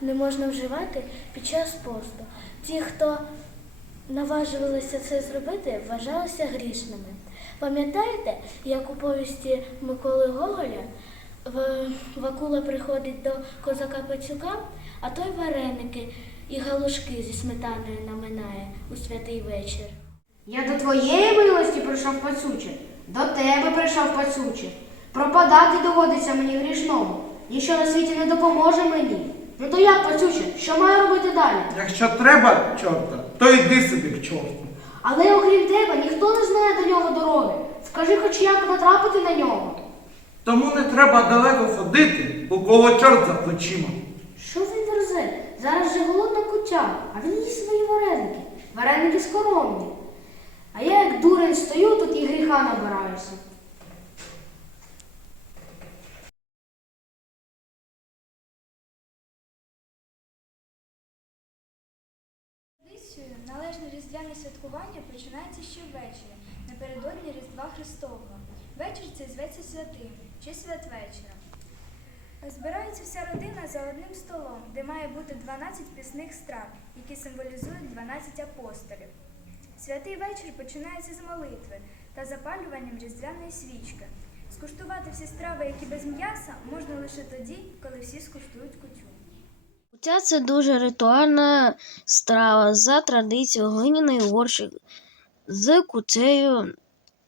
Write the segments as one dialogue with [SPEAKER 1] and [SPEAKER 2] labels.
[SPEAKER 1] не можна вживати під час посту. Ті, хто наважувалися це зробити, вважалися грішними. Пам'ятаєте, як у повісті Миколи Гоголя Вакула приходить до козака Пацюка, а той вареники і галушки зі сметаною наминає у святий вечір.
[SPEAKER 2] Я до твоєї милості прийшов пацюче, до тебе прийшов пацюче. Пропадати доводиться мені грішному. Ніщо на світі не допоможе мені. Ну то як, пацюче, що маю робити далі?
[SPEAKER 3] Якщо треба чорта, то йди собі к чорту.
[SPEAKER 2] Але окрім тебе ніхто не знає до нього дороги. Скажи хоч як натрапити на нього.
[SPEAKER 3] Тому не треба далеко ходити, у кого чорт за плечима.
[SPEAKER 2] Що він верзе? Зараз же голодна кутя, а він їсть свої вареники. Вареники скоромні. А я як дурень стою тут і гріха набираюся.
[SPEAKER 4] Традицією належне різдвяне святкування починається ще ввечері, напередодні Різдва Христового. Вечір цей зветься святим чи святвечора. Збирається вся родина за одним столом, де має бути 12 пісних страв, які символізують 12 апостолів. Святий вечір починається з молитви та запалюванням різдвяної свічки. Скуштувати всі страви, які без м'яса, можна лише тоді, коли всі скуштують кутю.
[SPEAKER 5] Куття це дуже ритуальна страва за традицією глиняний горщик з куцею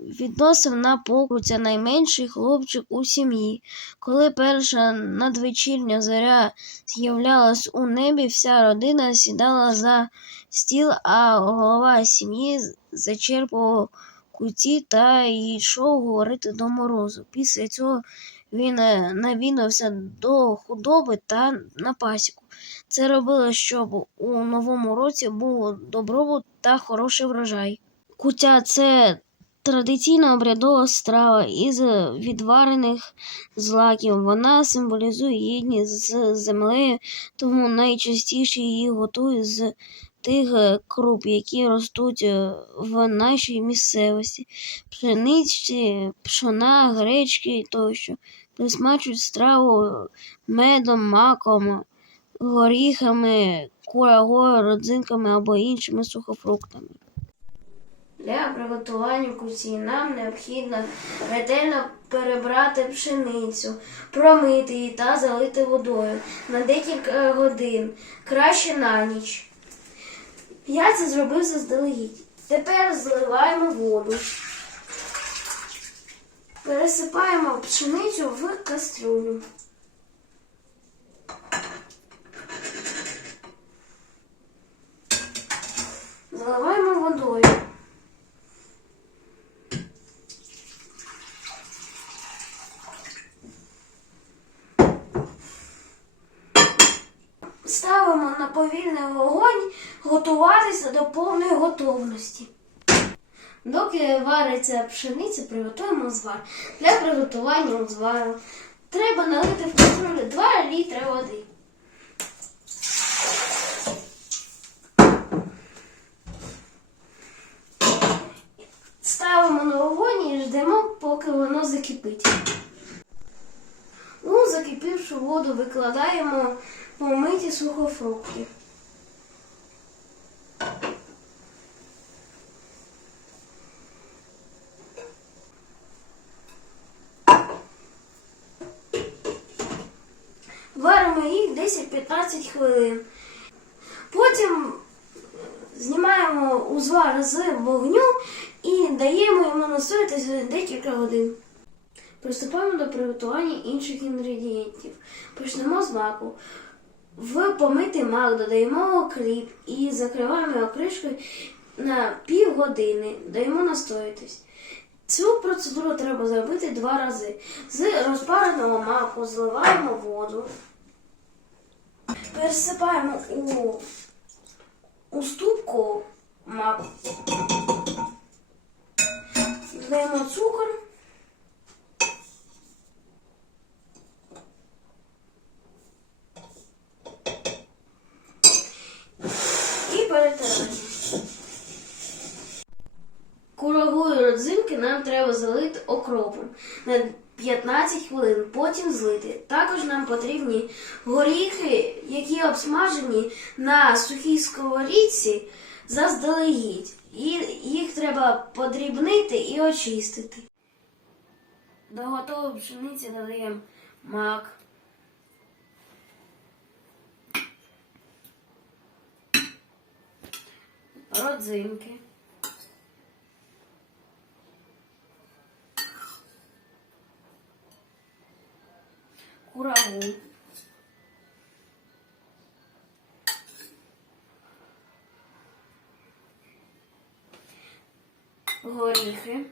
[SPEAKER 5] відносив на покуття найменший хлопчик у сім'ї. Коли перша надвечірня зоря з'являлась у небі, вся родина сідала за стіл, а голова сім'ї зачерпував куті та йшов говорити до морозу. Після цього він е, навідався до худоби та на пасіку. Це робило, щоб у новому році був добробут та хороший врожай. Куття це традиційна обрядова страва із відварених злаків. Вона символізує єдність з землею, тому найчастіше її готують з тих круп, які ростуть в нашій місцевості. Пшениці, пшона, гречки тощо. Присмачують страву медом, маком, горіхами, курагою, родзинками або іншими сухофруктами. Для приготування куці нам необхідно ретельно перебрати пшеницю, промити її та залити водою на декілька годин, краще на ніч. Я це зробив заздалегідь. Тепер зливаємо воду. Пересипаємо пшеницю в кастрюлю. Заливаємо водою. Ставимо на повільний вогонь готуватися до повної готовності. Доки вариться пшениця, приготуємо звар. Для приготування узвару треба налити в каструлю 2 літри води. Ставимо на вогонь і ждемо, поки воно закипить. У закипівшу воду викладаємо помиті сухофрукти. Варимо їх 10-15 хвилин. Потім знімаємо узвар з вогню і даємо йому настоятися декілька годин. Приступаємо до приготування інших інгредієнтів. Почнемо з маку. В помитий мак додаємо окріп і закриваємо його кришкою на півгодини. Даємо настоятись. Цю процедуру треба зробити два рази. З розпареного маку зливаємо воду, пересипаємо у, у ступку маку, додаємо цукор. і перетираємо. Курагою родзинки нам треба залити окропом. Окропом на 15 хвилин, потім злити. Також нам потрібні горіхи, які обсмажені на сухій сковорідці заздалегідь. І їх треба подрібнити і очистити. До готової пшениці додаємо мак. Родзинки. Кураву. Горіхи.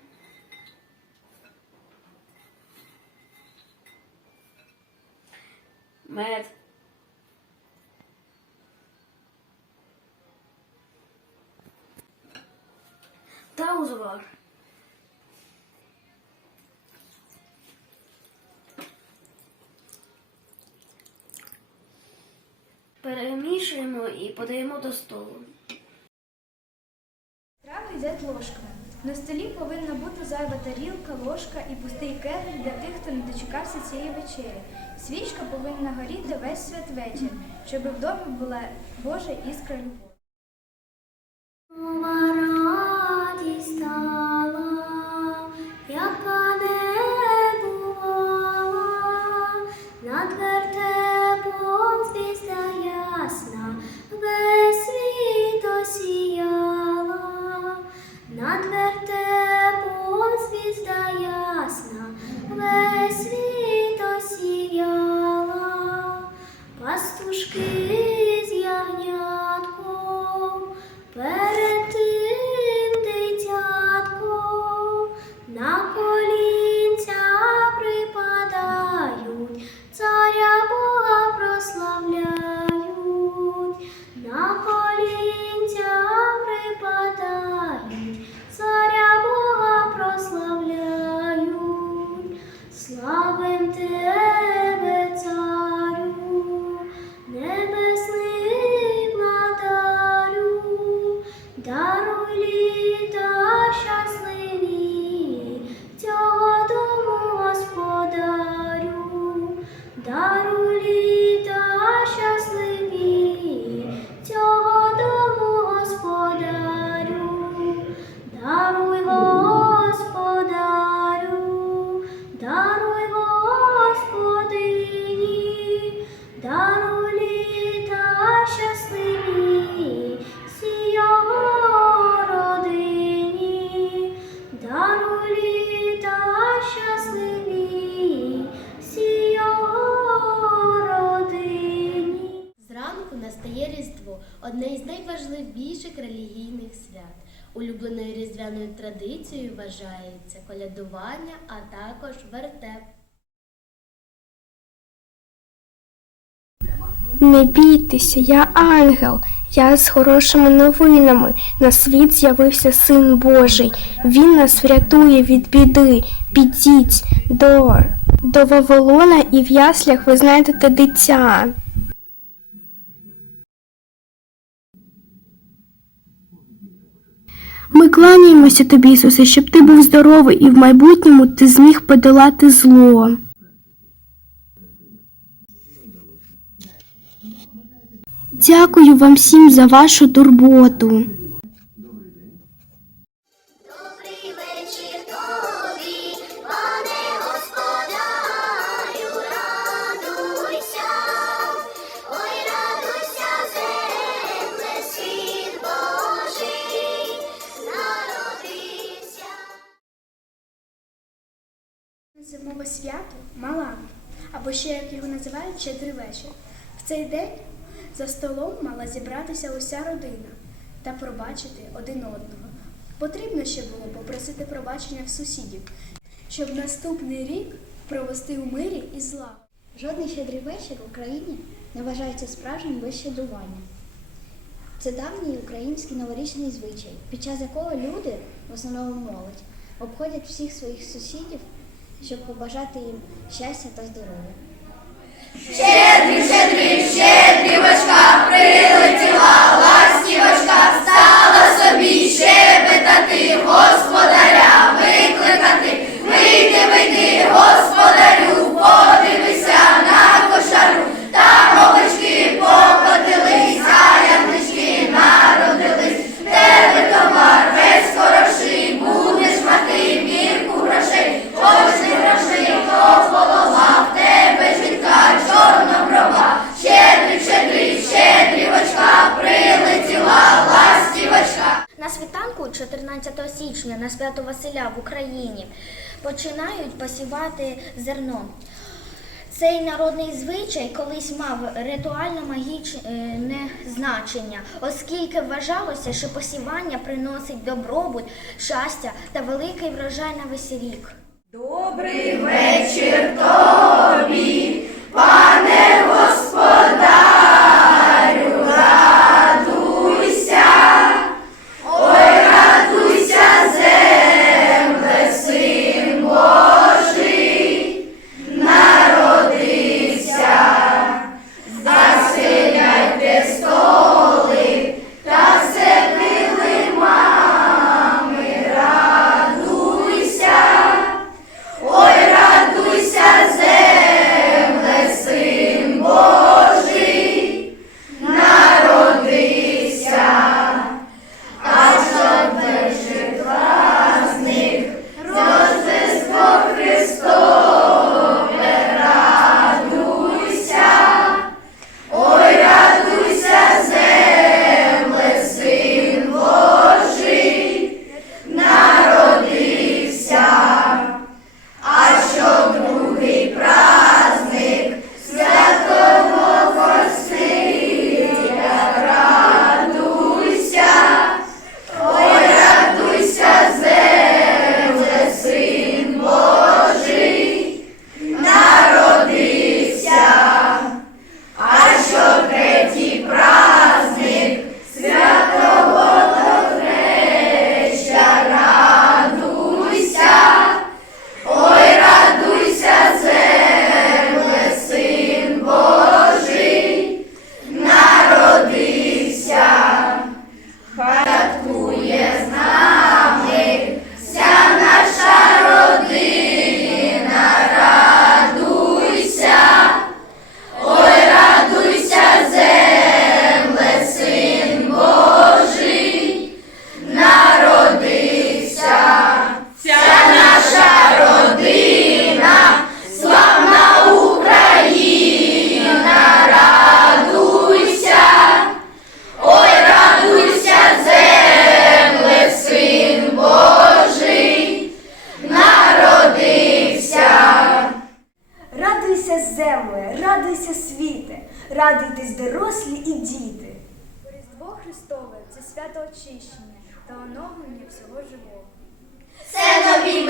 [SPEAKER 5] Мед. Та узвар. Перемішуємо і подаємо до столу.
[SPEAKER 4] Страва йде ложками. На столі повинна бути зайва тарілка, ложка і пустий кегель для тих, хто не дочекався цієї вечері. Свічка повинна горіти весь святвечір, щоб в домі була Божа іскра любові.
[SPEAKER 1] Książki настає Різдво, одне із найважливіших релігійних свят. Улюбленою різдвяною традицією вважається колядування, а також вертеп.
[SPEAKER 6] Не бійтеся, я ангел, я з хорошими новинами. На світ з'явився Син Божий. Він нас врятує від біди. Підіть до, до Вавилона і в яслях ви знайдете дитя. Ми кланяємося тобі, Ісусе, щоб ти був здоровий і в майбутньому ти зміг подолати зло. Дякую вам всім за вашу турботу.
[SPEAKER 4] Щедрий вечір. В цей день за столом мала зібратися уся родина та пробачити один одного. Потрібно ще було попросити пробачення в сусідів, щоб наступний рік провести у мирі і зла.
[SPEAKER 7] Жодний щедрий вечір в Україні не вважається справжнім без щедрування. Це давній український новорічний звичай, під час якого люди, в основному молодь, обходять всіх своїх сусідів, щоб побажати їм щастя та здоров'я.
[SPEAKER 8] Yeah.
[SPEAKER 9] 14 січня на свято Василя в Україні починають посівати зерно. Цей народний звичай колись мав ритуально магічне значення, оскільки вважалося, що посівання приносить добробут, щастя та великий врожай на весь рік.
[SPEAKER 10] Радуйся,
[SPEAKER 4] та оновлення всього живого.
[SPEAKER 11] Це нові